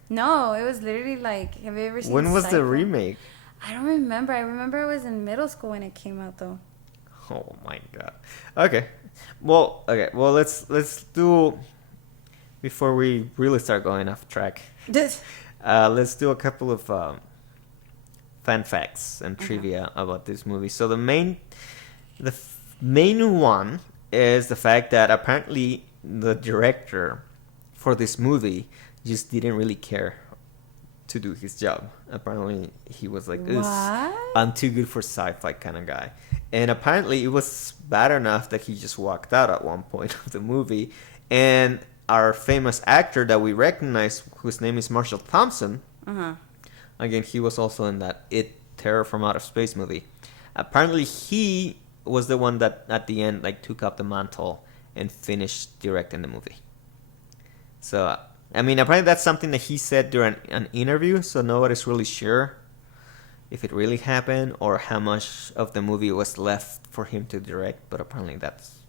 No, it was literally like, have you ever seen When was Psycho? the remake? I don't remember. I remember I was in middle school when it came out, though. Oh my god. Okay. Well, let's do, before we really start going off track, let's do a couple of fan facts and trivia about this movie. So the main one is the fact that apparently the director for this movie just didn't really care to do his job. Apparently he was like, I'm too good for sci-fi kind of guy. And apparently it was bad enough that he just walked out at one point of the movie. And our famous actor that we recognize, whose name is Marshall Thompson, again, he was also in that It Terror from Outer Space movie. Apparently he was the one that at the end like took up the mantle and finished directing the movie. So, I mean, apparently that's something that he said during an interview, so nobody's really sure if it really happened or how much of the movie was left for him to direct, but apparently that's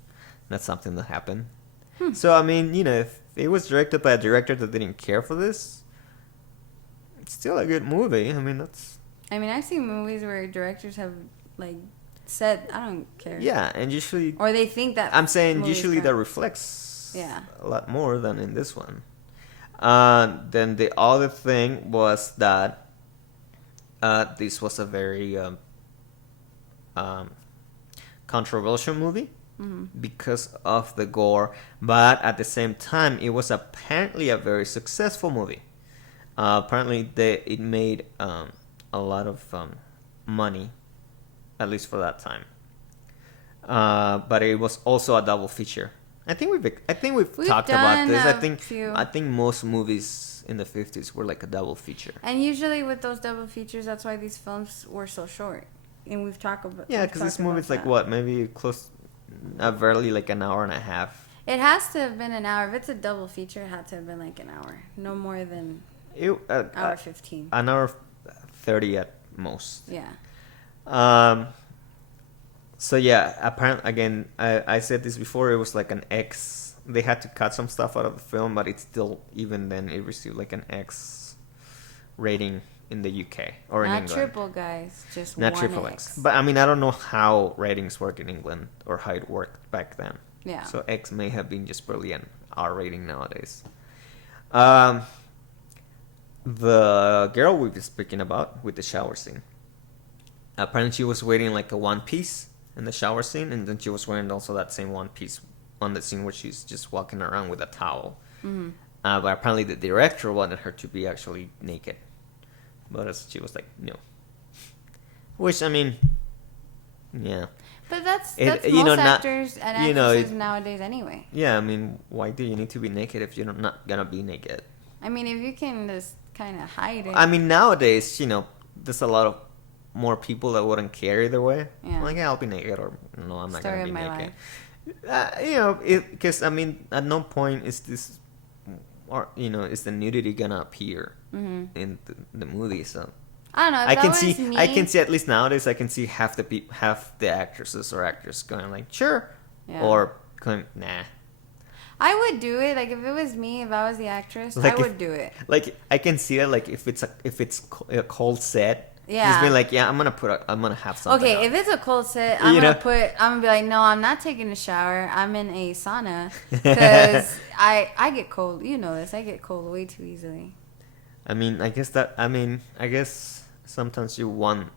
something that happened. So, I mean, if it was directed by a director that didn't care for this, it's still a good movie. I mean, I've seen movies where directors have, like, said, I don't care. Yeah, and usually... Or they think that... I'm saying usually that reflects a lot more than in this one. Then the other thing was that this was a very controversial movie because of the gore, but at the same time, it was apparently a very successful movie. Apparently, it made a lot of money, at least for that time. But it was also a double feature. I think we've talked about this. I think most movies in the 50s were like a double feature. And usually with those double features, that's why these films were so short. And we've talked about because this movie's like what, maybe close, barely like an hour and a half. It has to have been an hour. If it's a double feature, it had to have been like an hour, no more than hour 15. An hour 30 at most. Yeah. So yeah, apparently, again, I said this before, it was like an X. They had to cut some stuff out of the film, but it's still, even then, it received like an X rating in the UK or in England. Not triple, guys, just not one triple X. But I mean, I don't know how ratings work in England or how it worked back then. Yeah. So X may have been just barely an R rating nowadays. The girl we were speaking about with the shower scene. Apparently, she was wearing like a one piece in the shower scene, and then she was wearing also that same one piece on the scene where she's just walking around with a towel. Mm-hmm. But apparently the director wanted her to be actually naked, but she was like, no. Which, I mean, yeah. But that's most actors and actresses nowadays anyway. Yeah, I mean, why do you need to be naked if you're not gonna be naked? I mean, if you can just kind of hide it. I mean, nowadays, there's a lot of more people that wouldn't care either way. Yeah. Like, yeah, I'll be naked, or no, I'm not Story gonna be of my naked. Because I mean, at no point is this, or is the nudity gonna appear in the movie. So I don't know. I can see at least nowadays. I can see half the actresses or actors going like, sure, or going, nah. I would do it. Like, if it was me, if I was the actress, like I would do it. Like, I can see it. Like, if it's a cold set. Yeah. Just being like, yeah, I'm gonna have something. Okay, out. If it's a cold set, I'm gonna be like, no, I'm not taking a shower. I'm in a sauna because I get cold. You know this. I get cold way too easily. I guess sometimes you want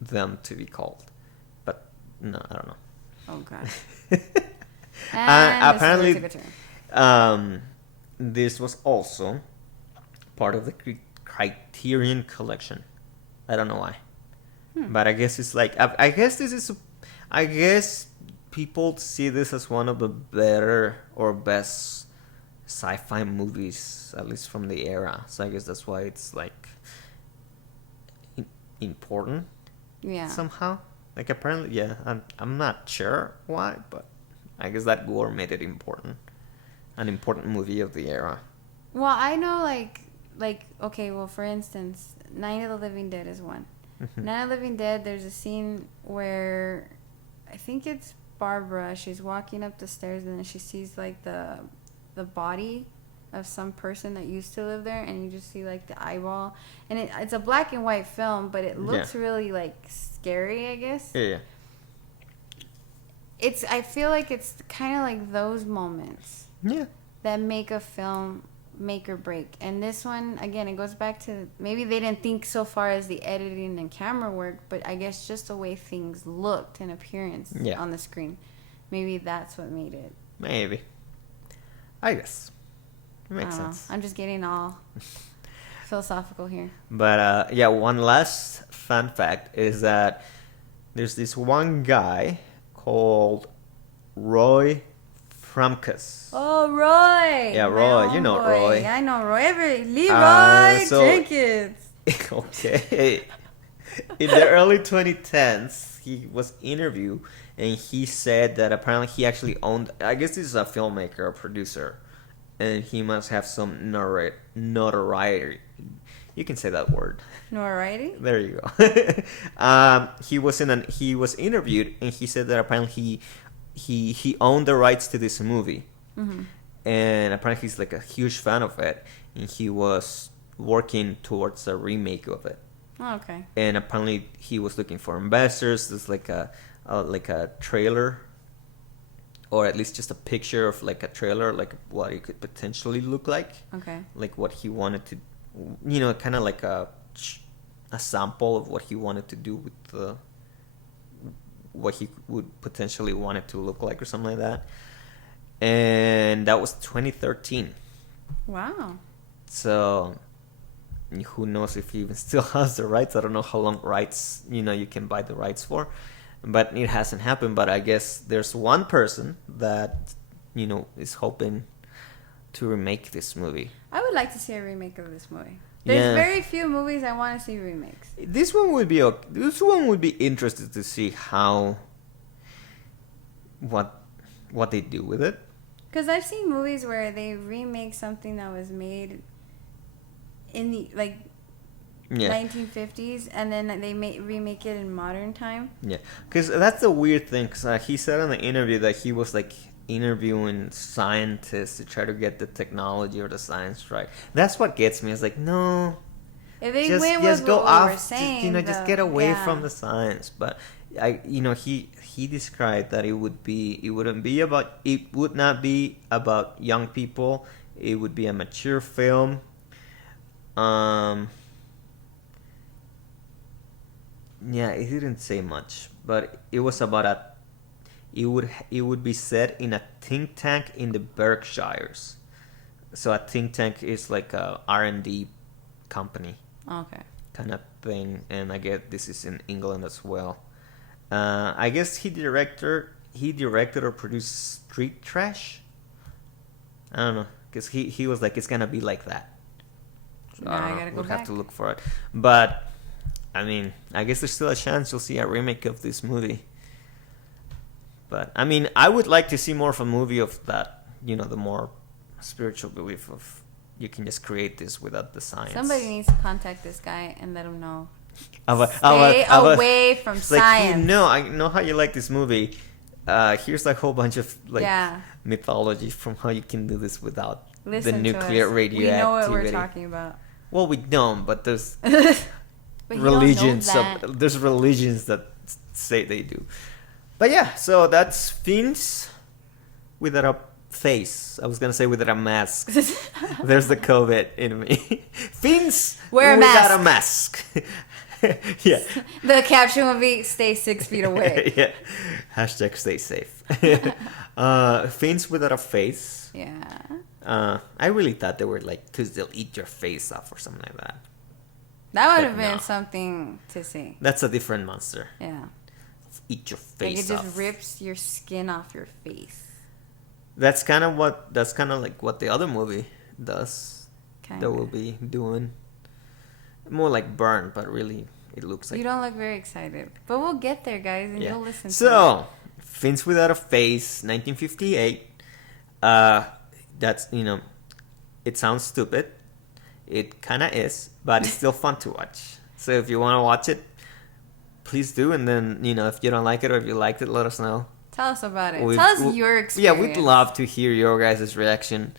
them to be cold, but no, I don't know. Oh god. And apparently, this took a turn. This was also part of the Criterion collection. I don't know why, but I guess it's like I guess people see this as one of the better or best sci-fi movies, at least from the era. So I guess that's why it's like important. Yeah. Somehow, like apparently, yeah. I'm not sure why, but I guess that gore made it important, an important movie of the era. Well, I know like okay, well, for instance, Night of the Living Dead is one. Night of the Living Dead, there's a scene where I think it's Barbara. She's walking up the stairs and then she sees like the body of some person that used to live there, and you just see like the eyeball. And it's a black and white film, but it looks really like scary, I guess. Yeah. I feel like it's kind of like those moments. Yeah. That make a film make or break. And this one, again, it goes back to maybe they didn't think so far as the editing and camera work, but I guess just the way things looked and appearance on the screen. Maybe that's what made it. Maybe. I guess. It makes sense. I'm just getting all philosophical here. But one last fun fact is that there's this one guy called Roy Frumkus. Oh, Roy! Yeah, Roy. You know Roy. I know Roy. Leroy Jenkins. Okay. In the early 2010s, he was interviewed, and he said that apparently he actually owned, I guess this is a filmmaker or producer, and he must have some notoriety. You can say that word. Notoriety? There you go. He was interviewed, and he said that apparently he owned the rights to this movie, and apparently he's like a huge fan of it, and he was working towards a remake of it. Oh, okay. And apparently he was looking for investors. There's like a trailer or at least just a picture of like a trailer, like what it could potentially look like. Okay. Like what he wanted to, kind of like a sample of what he wanted to do with what he would potentially want it to look like or something like that. And that was 2013. Wow. So who knows if he even still has the rights. I don't know how long rights, you can buy the rights for. But it hasn't happened. But I guess there's one person that, is hoping to remake this movie. I would like to see a remake of this movie. There's very few movies I want to see remakes. This one would be okay. This one would be interested to see what they do with it. Because I've seen movies where they remake something that was made in the 1950s, and then they remake it in modern time. Yeah, because that's the weird thing. Because he said in the interview that he was like interviewing scientists to try to get the technology or the science right. That's what gets me. It's like, no, if they went with what we were saying, just get away from the science. But he described that it would not be about young people. It would be a mature film. Yeah, it didn't say much, but it was about it would be set in a think tank in the Berkshires. So a think tank is like a R&D company. Okay. Kind of thing, and I guess this is in England as well. I guess he directed or produced Street Trash. I don't know, because he was like, it's gonna be like that. So now I gotta go back. Have to look for it, but I mean, I guess there's still a chance you'll see a remake of this movie. But I mean, I would like to see more of a movie of that. The more spiritual belief of you can just create this without the science. Somebody needs to contact this guy and let him know. Stay away from science. Like, I know how you like this movie. Here's a whole bunch of mythology from how you can do this without the nuclear radioactivity. We know what we're talking about. Well, we don't, but there's but religions. There's religions that say they do. But yeah, so that's Fiends Without a Face. I was gonna say without a mask. There's the COVID in me. Fiends without a mask. Yeah. The caption would be "Stay 6 feet away." Yeah. Hashtag stay safe. Fiends Without a Face. Yeah. I really thought they were like, because they'll eat your face off or something like that. That would have been something to see. That's a different monster. Yeah. Eat your face off. Like it just rips your skin off your face. That's kind of like what the other movie does. Kinda. That we'll be doing. More like Burn, but really it looks like... You don't look very excited. But we'll get there, guys, and you'll listen to it. So, Fiends Without a Face, 1958. That's, it sounds stupid. It kind of is, but it's still fun to watch. So if you want to watch it, please do. And then, if you don't like it or if you liked it, let us know. Tell us about it. Tell us your experience. Yeah, we'd love to hear your guys' reaction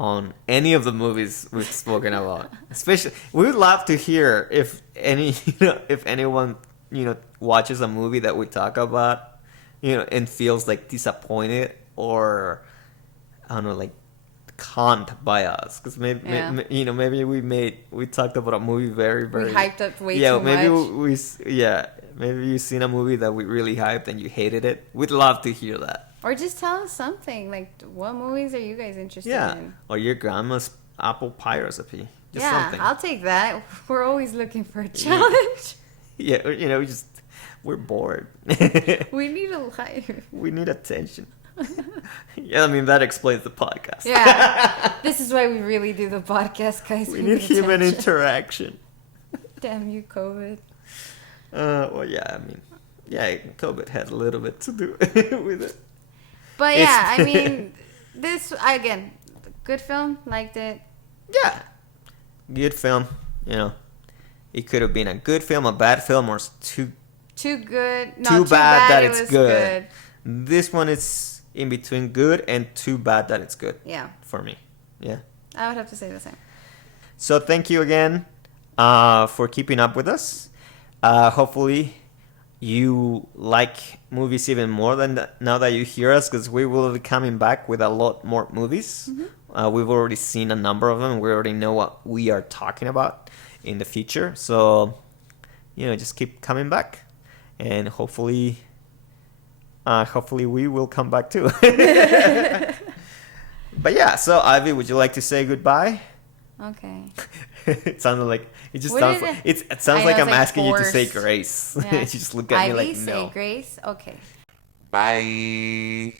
on any of the movies we've spoken about. Especially, we would love to hear if anyone, watches a movie that we talk about, and feels like disappointed or, I don't know, like conned by us. Because maybe we talked about a movie very, very... We hyped up way too much. Maybe you've seen a movie that we really hyped and you hated it. We'd love to hear that. Or just tell us something. Like, what movies are you guys interested in? Or your grandma's apple pie recipe. Just something. I'll take that. We're always looking for a challenge. Yeah, we're bored. We need a life. We need attention. Yeah, I mean, that explains the podcast. Yeah. This is why we really do the podcast, guys. We need human interaction. Damn you, COVID. Well, yeah, I mean, COVID had a little bit to do with it. But yeah, I mean, again, good film, liked it. Yeah. Good film, It could have been a good film, a bad film, or too good. No, too bad that it it's was good. This one is in between good and too bad that it's good. Yeah. For me. Yeah. I would have to say the same. So thank you again for keeping up with us. Hopefully you like movies even more than that, now that you hear us, because we will be coming back with a lot more movies. We've already seen a number of them. We already know what we are talking about in the future. So, just keep coming back, and hopefully we will come back too. But yeah, so Ivy, would you like to say goodbye? Okay. It sounded like it just What sounds did like it- it sounds I like know, I'm it's like asking you to say forced. grace. Yeah. You just look at me Ivy, like say no. grace. Okay. Bye.